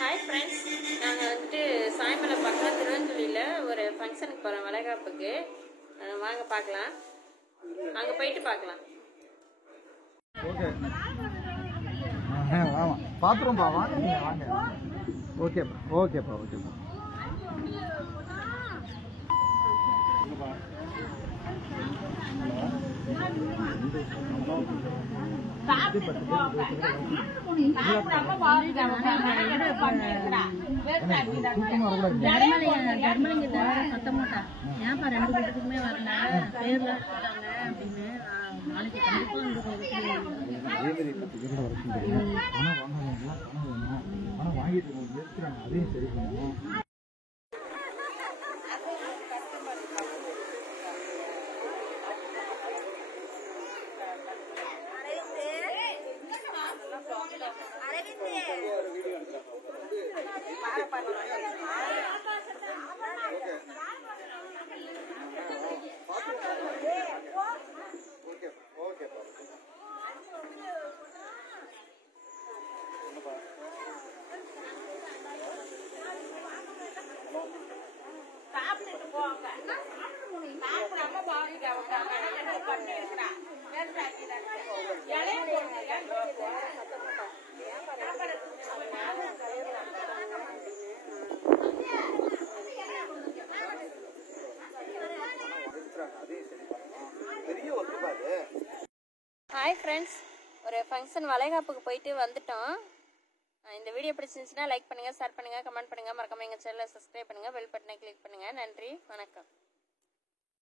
Hi friends, நாங்கள் வந்துட்டு சாயமலை பக்கம் திருவஞ்சூரியில் ஒரு ஃபங்க்ஷனுக்கு போகிறோம், வளைகாப்புக்கு. வாங்க பார்க்கலாம், அங்கே போயிட்டு பார்க்கலாம். ஓகே, ஆமாம் பார்த்துருவோம்ப்பா, வாங்க நீங்கள் வாங்க. ஓகேப்பா ஓகேப்பா ஓகேப்பா. சத்தமாட்டா ஏன்ப்பா 2 வீட்டுக்குமே வரல, பேர்ல அப்படின்னு நாளைக்கு கண்டிப்பா அதையும் சரி பண்ணுவோம். சாப்பிட்டுட்டு போங்க, சாப்பிடாம போங்க. பண்ணி இருக்கிறா ஹாய் ஃப்ரெண்ட்ஸ், ஒரு ஃபங்க்ஷன் வளைகாப்புக்கு போயிட்டு வந்துட்டோம். இந்த வீடியோ பிடிச்சிருந்துச்சுன்னா லைக் பண்ணுங்கள், ஷேர் பண்ணுங்கள், கமெண்ட் பண்ணுங்கள். மறக்காம எங்கள் சேனலை சப்ஸ்கிரைப் பண்ணுங்கள், பெல் பட்டனை கிளிக் பண்ணுங்கள். நன்றி, வணக்கம்.